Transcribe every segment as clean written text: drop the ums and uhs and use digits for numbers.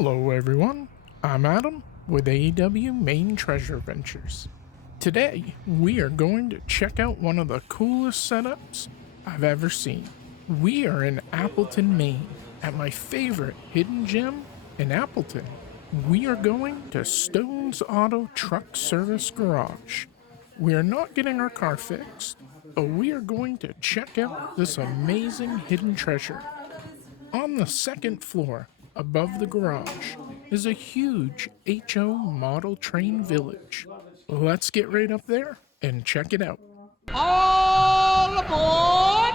Hello everyone, I'm Adam with AEW Maine Treasure Ventures. Today, we are going to check out one of the coolest setups I've ever seen. We are in Appleton, Maine, at my favorite hidden gem in Appleton. We are going to Stone's Auto Truck Service Garage. We are not getting our car fixed, but we are going to check out this amazing hidden treasure. On the second floor, above the garage, is a huge HO model train village. Let's get right up there and check it out. All aboard!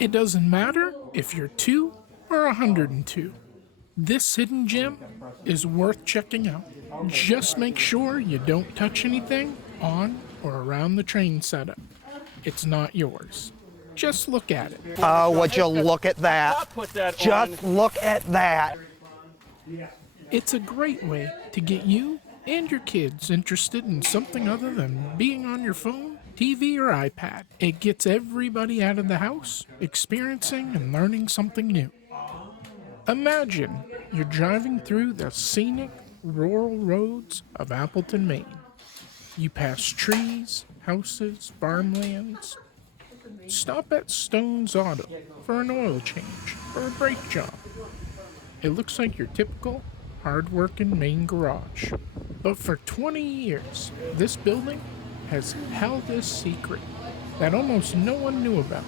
It doesn't matter if you're 2 or 102. This hidden gem is worth checking out. Just make sure you don't touch anything on or around the train setup. It's not yours. Just look at it. Oh, would you look at that? Just look at that. It's a great way to get you and your kids interested in something other than being on your phone, TV, or iPad. It gets everybody out of the house, experiencing and learning something new. Imagine you're driving through the scenic, rural roads of Appleton, Maine. You pass trees, houses, farmlands. Stop at Stone's Auto for an oil change or a brake job. It looks like your typical, hard-working Maine garage. But for 20 years, this building has held a secret that almost no one knew about.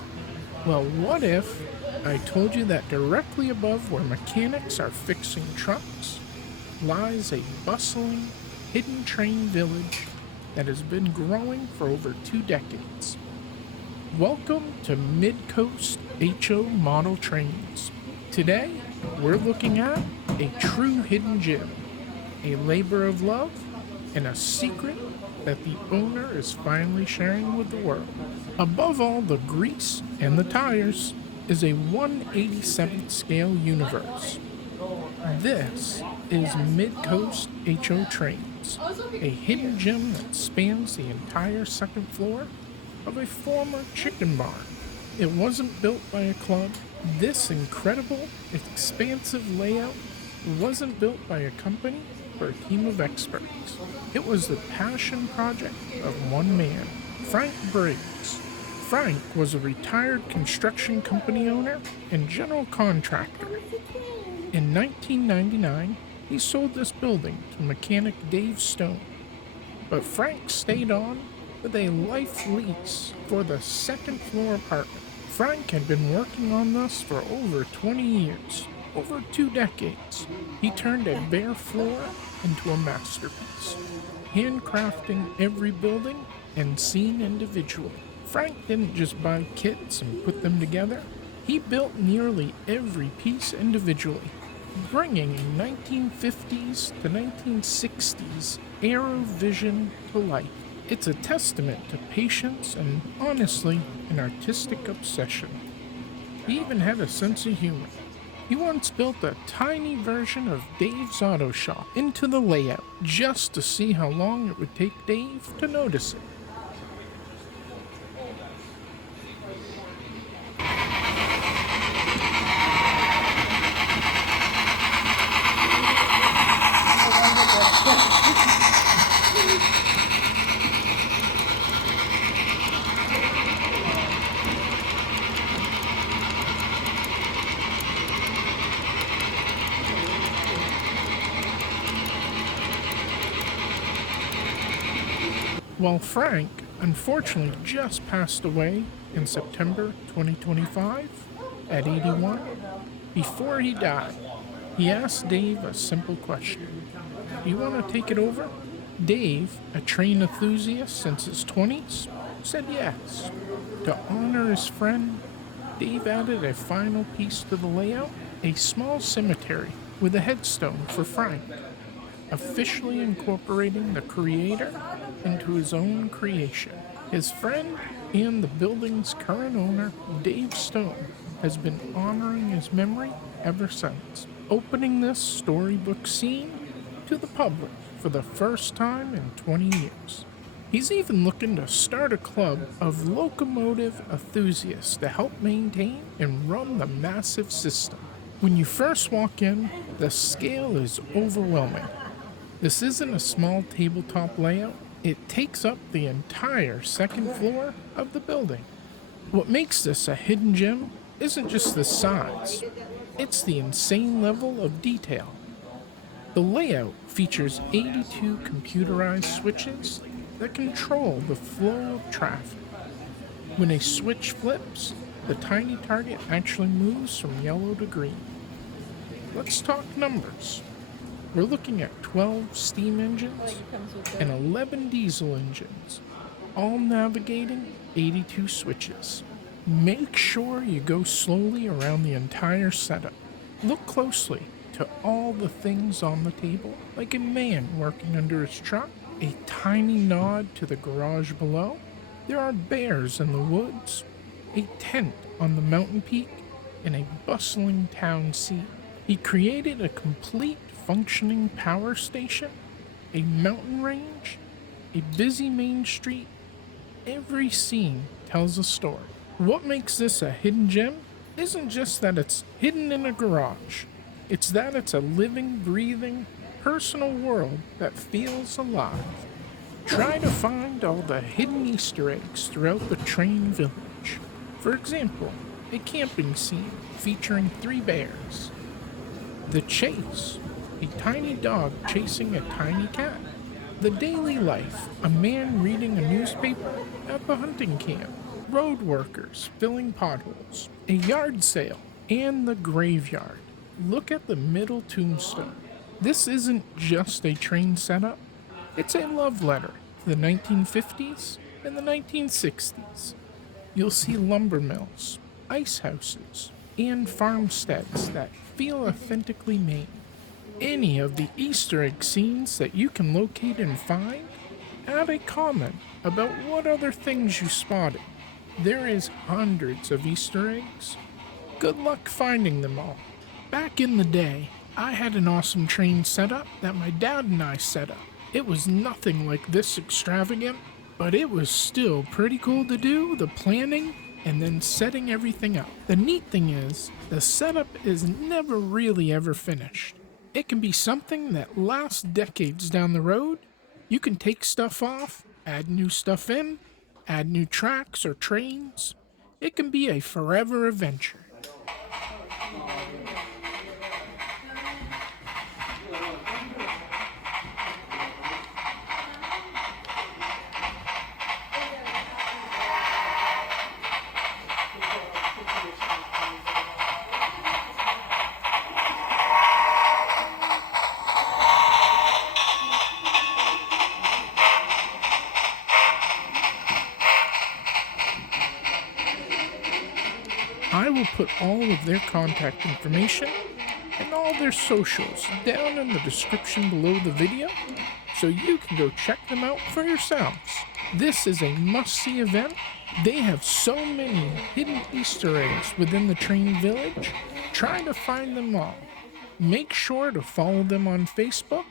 Well, what if I told you that directly above where mechanics are fixing trucks lies a bustling, hidden train village that has been growing for over 2 decades. Welcome to MidCoast HO model trains. Today, we're looking at a true hidden gem, a labor of love, and a secret that the owner is finally sharing with the world. Above all the grease and the tires is a 1/87th scale universe. This is MidCoast HO Trains, a hidden gem that spans the entire second floor of a former chicken barn. It wasn't built by a club. This incredible, expansive layout wasn't built by a company or a team of experts. It was the passion project of one man, Frank Briggs. Frank was a retired construction company owner and general contractor. In 1999, he sold this building to mechanic Dave Stone. But Frank stayed on with a life lease for the second floor apartment. Frank had been working on this for over 20 years, over 2 decades. He turned a bare floor into a masterpiece, handcrafting every building and scene individually. Frank didn't just buy kits and put them together. He built nearly every piece individually, bringing a 1950s to 1960s era vision to life. It's a testament to patience and, honestly, an artistic obsession. He even had a sense of humor. He once built a tiny version of Dave's Auto Shop into the layout just to see how long it would take Dave to notice it. While Frank unfortunately just passed away in September 2025 at 81, before he died, he asked Dave a simple question. Do you want to take it over? Dave, a train enthusiast since his 20s, said yes. To honor his friend, Dave added a final piece to the layout, a small cemetery with a headstone for Frank, officially incorporating the creator into his own creation. His friend and the building's current owner, Dave Stone, has been honoring his memory ever since, opening this storybook scene to the public for the first time in 20 years. He's even looking to start a club of locomotive enthusiasts to help maintain and run the massive system. When you first walk in, the scale is overwhelming. This isn't a small tabletop layout. It takes up the entire second floor of the building. What makes this a hidden gem isn't just the size, it's the insane level of detail. The layout features 82 computerized switches that control the flow of traffic. When a switch flips, the tiny target actually moves from yellow to green. Let's talk numbers. We're looking at 12 steam engines and 11 diesel engines, all navigating 82 switches. Make sure you go slowly around the entire setup. Look closely to all the things on the table, like a man working under his truck, a tiny nod to the garage below. There are bears in the woods, a tent on the mountain peak, and a bustling town scene. He created a complete functioning power station, a mountain range, a busy main street. Every scene tells a story. What makes this a hidden gem isn't just that it's hidden in a garage. It's that it's a living, breathing, personal world that feels alive. Try to find all the hidden Easter eggs throughout the train village. For example, a camping scene featuring 3 bears. The chase, a tiny dog chasing a tiny cat. The daily life, a man reading a newspaper at the hunting camp. Road workers filling potholes. A yard sale, and the graveyard. Look at the middle tombstone. This isn't just a train setup, it's a love letter to the 1950s and the 1960s. You'll see lumber mills, ice houses, and farmsteads that feel authentically Maine. Any of the Easter egg scenes that you can locate and find, add a comment about what other things you spotted. There is hundreds of Easter eggs. Good luck finding them all. Back in the day, I had an awesome train setup that my dad and I set up. It was nothing like this extravagant, but it was still pretty cool to do the planning and then setting everything up. The neat thing is, the setup is never really ever finished. It can be something that lasts decades down the road. You can take stuff off, add new stuff in, add new tracks or trains. It can be a forever adventure. I will put all of their contact information and all their socials down in the description below the video, so you can go check them out for yourselves. This is a must-see event. They have so many hidden Easter eggs within the train village. Try to find them all. Make sure to follow them on Facebook.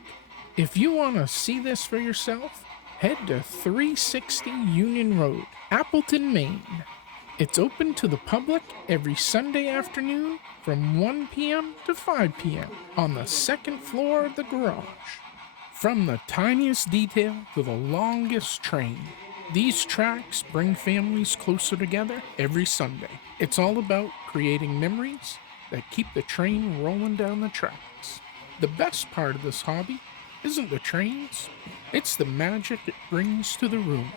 If you want to see this for yourself, head to 360 Union Road, Appleton, Maine. It's open to the public every Sunday afternoon from 1 p.m. to 5 p.m. on the second floor of the garage. From the tiniest detail to the longest train, these tracks bring families closer together every Sunday. It's all about creating memories that keep the train rolling down the tracks. The best part of this hobby isn't the trains, it's the magic it brings to the room.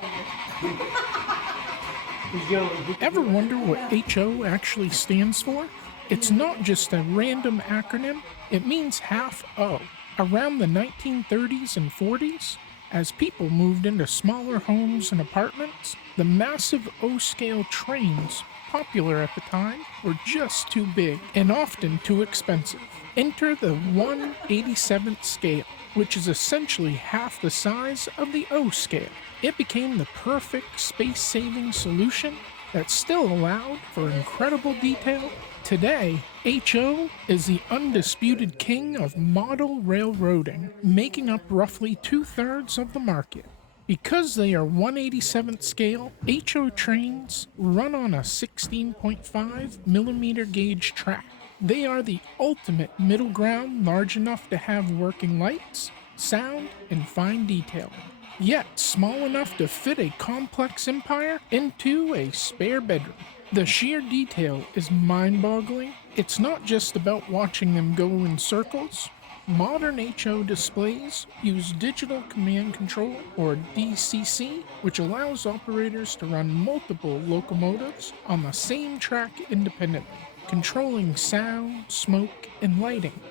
Ever wonder what HO actually stands for? It's not just a random acronym, it means half O. Around the 1930s and 40s, as people moved into smaller homes and apartments, the massive O-scale trains popular at the time were just too big and often too expensive. Enter the 1/87th scale, which is essentially half the size of the O scale. It became the perfect space-saving solution that still allowed for incredible detail. Today, HO is the undisputed king of model railroading, making up roughly 2/3 of the market. Because they are 1/87th scale, HO trains run on a 16.5mm gauge track. They are the ultimate middle ground, large enough to have working lights, sound, and fine detailing, yet small enough to fit a complex empire into a spare bedroom. The sheer detail is mind-boggling. It's not just about watching them go in circles. Modern HO displays use digital command control, or DCC, which allows operators to run multiple locomotives on the same track independently, controlling sound, smoke, and lighting.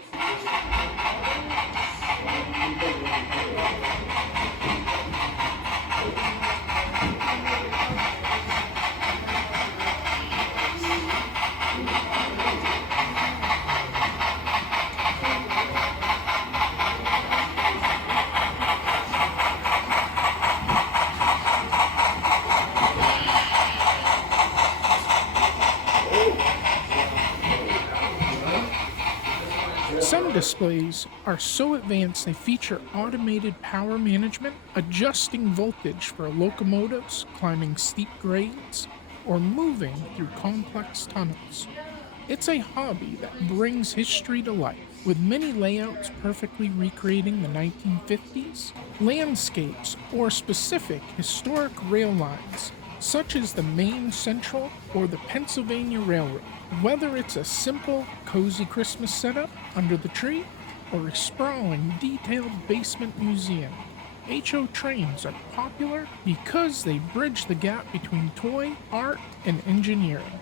Some displays are so advanced they feature automated power management, adjusting voltage for locomotives climbing steep grades or moving through complex tunnels. It's a hobby that brings history to life, with many layouts perfectly recreating the 1950s, landscapes, or specific historic rail lines, such as the Maine Central or the Pennsylvania Railroad. Whether it's a simple, cozy Christmas setup under the tree or a sprawling, detailed basement museum, HO trains are popular because they bridge the gap between toy, art, and engineering.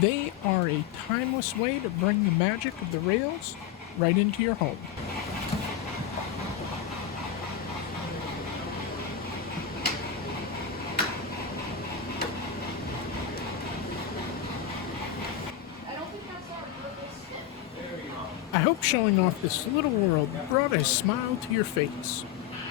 They are a timeless way to bring the magic of the rails right into your home. I hope showing off this little world brought a smile to your face.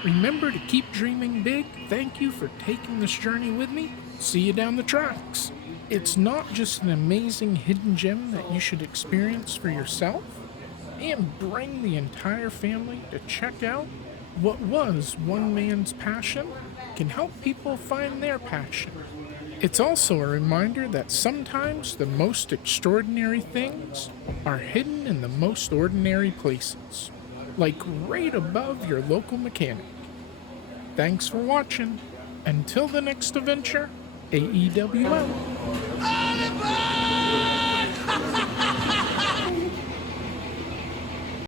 Remember to keep dreaming big. Thank you for taking this journey with me. See you down the tracks. It's not just an amazing hidden gem that you should experience for yourself, and bring the entire family to check out. What was one man's passion can help people find their passion. It's also a reminder that sometimes the most extraordinary things are hidden in the most ordinary places, like right above your local mechanic. Thanks for watching. Until the next adventure, AEWO.